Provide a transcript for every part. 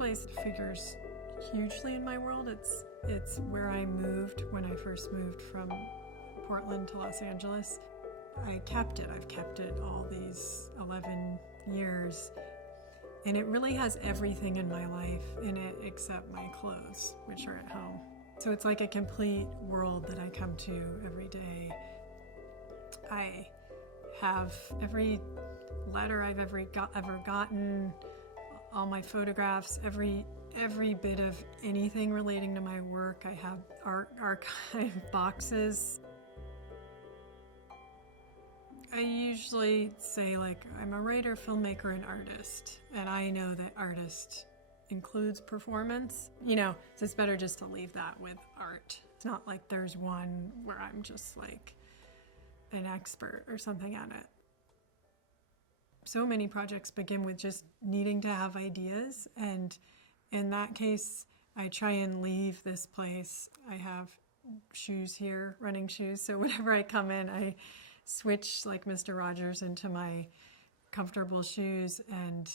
place figures hugely in my world. It's where I moved when I first moved from Portland to Los Angeles. I kept it. I've kept it all these 11 years. And it really has everything in my life in it except my clothes, which are at home. So it's like a complete world that I come to every day. I have every letter I've ever gotten, all my photographs, every bit of anything relating to my work. I have art archive boxes. I usually say, like, I'm a writer, filmmaker, and artist. And I know that artist includes performance. So it's better just to leave that with art. It's not like there's one where I'm just like an expert or something at it. So many projects begin with just needing to have ideas. And in that case, I try and leave this place. I have shoes here, running shoes. So whenever I come in, I switch like Mr. Rogers into my comfortable shoes and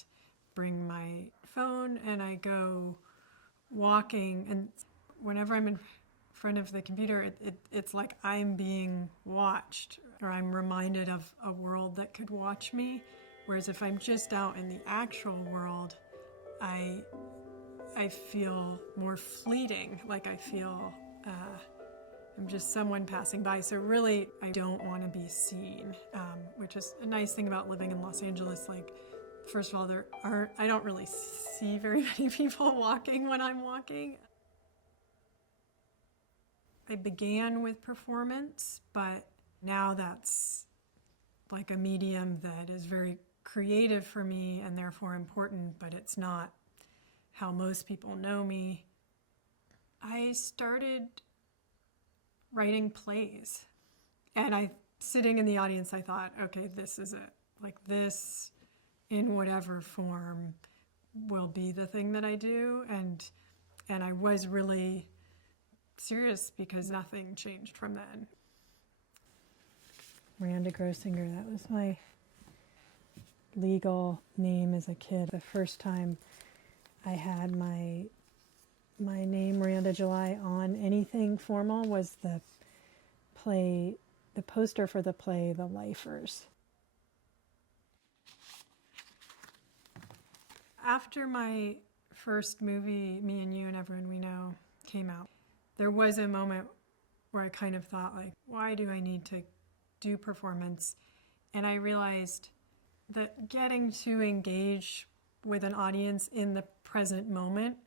bring my phone, and I go walking. And whenever I'm in front of the computer, it's like I'm being watched, or I'm reminded of a world that could watch me. Whereas if I'm just out in the actual world, I feel more fleeting, like I feel I'm just someone passing by. So really, I don't want to be seen, which is a nice thing about living in Los Angeles. Like, first of all, I don't really see very many people walking when I'm walking. I began with performance, but now that's like a medium that is very creative for me and therefore important, but it's not how most people know me. I started writing plays, and sitting in the audience, I thought, okay, this is it. Like, this, in whatever form, will be the thing that I do. And I was really serious because nothing changed from then. Miranda Grosinger, that was my legal name as a kid. The first time I had my name, Miranda July, on anything formal was the poster for the play, The Lifers. After my first movie, Me and You and Everyone We Know, came out, there was a moment where I kind of thought, like, why do I need to do performance? And I realized that getting to engage with an audience in the present moment,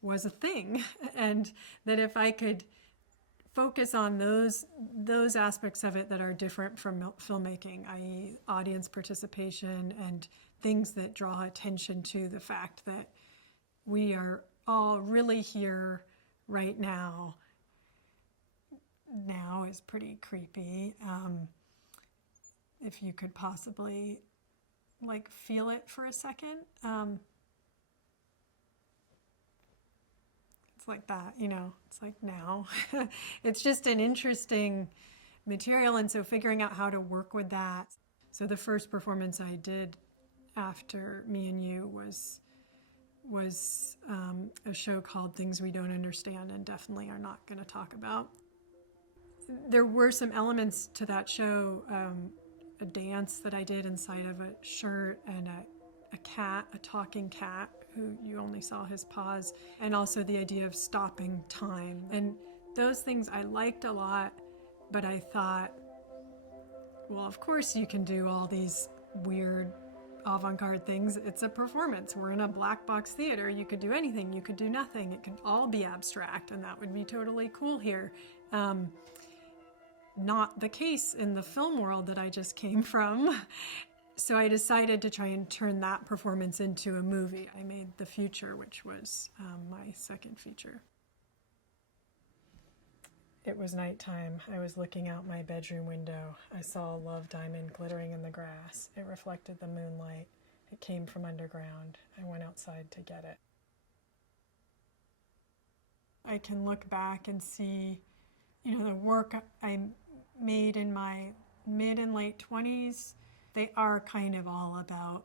was a thing. And that if I could focus on those aspects of it that are different from filmmaking, i.e. audience participation and things that draw attention to the fact that we are all really here right now. Now is pretty creepy. If you could possibly feel it for a second. It's like that, it's like now. It's just an interesting material, and so figuring out how to work with that. So the first performance I did after Me and You was a show called Things We Don't Understand and Definitely Are Not Going to Talk About. There were some elements to that show, a dance that I did inside of a shirt, and a cat, a talking cat, who you only saw his paws, and also the idea of stopping time. And those things I liked a lot, but I thought, well, of course you can do all these weird avant-garde things. It's a performance. We're in a black box theater. You could do anything. You could do nothing. It could all be abstract, and that would be totally cool here. Not the case in the film world that I just came from. So I decided to try and turn that performance into a movie. I made The Future, which was my second feature. It was nighttime. I was looking out my bedroom window. I saw a love diamond glittering in the grass. It reflected the moonlight. It came from underground. I went outside to get it. I can look back and see, the work I made in my mid and late 20s. They are kind of all about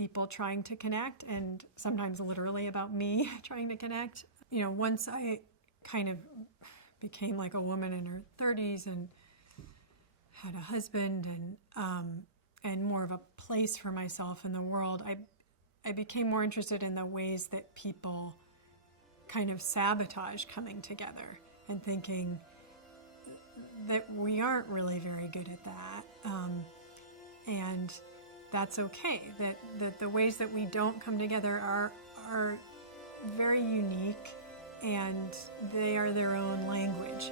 people trying to connect, and sometimes literally about me trying to connect. You know, once I kind of became like a woman in her 30s and had a husband and more of a place for myself in the world, I became more interested in the ways that people kind of sabotage coming together, and thinking that we aren't really very good at that. And that's okay, that the ways that we don't come together are very unique, and they are their own language.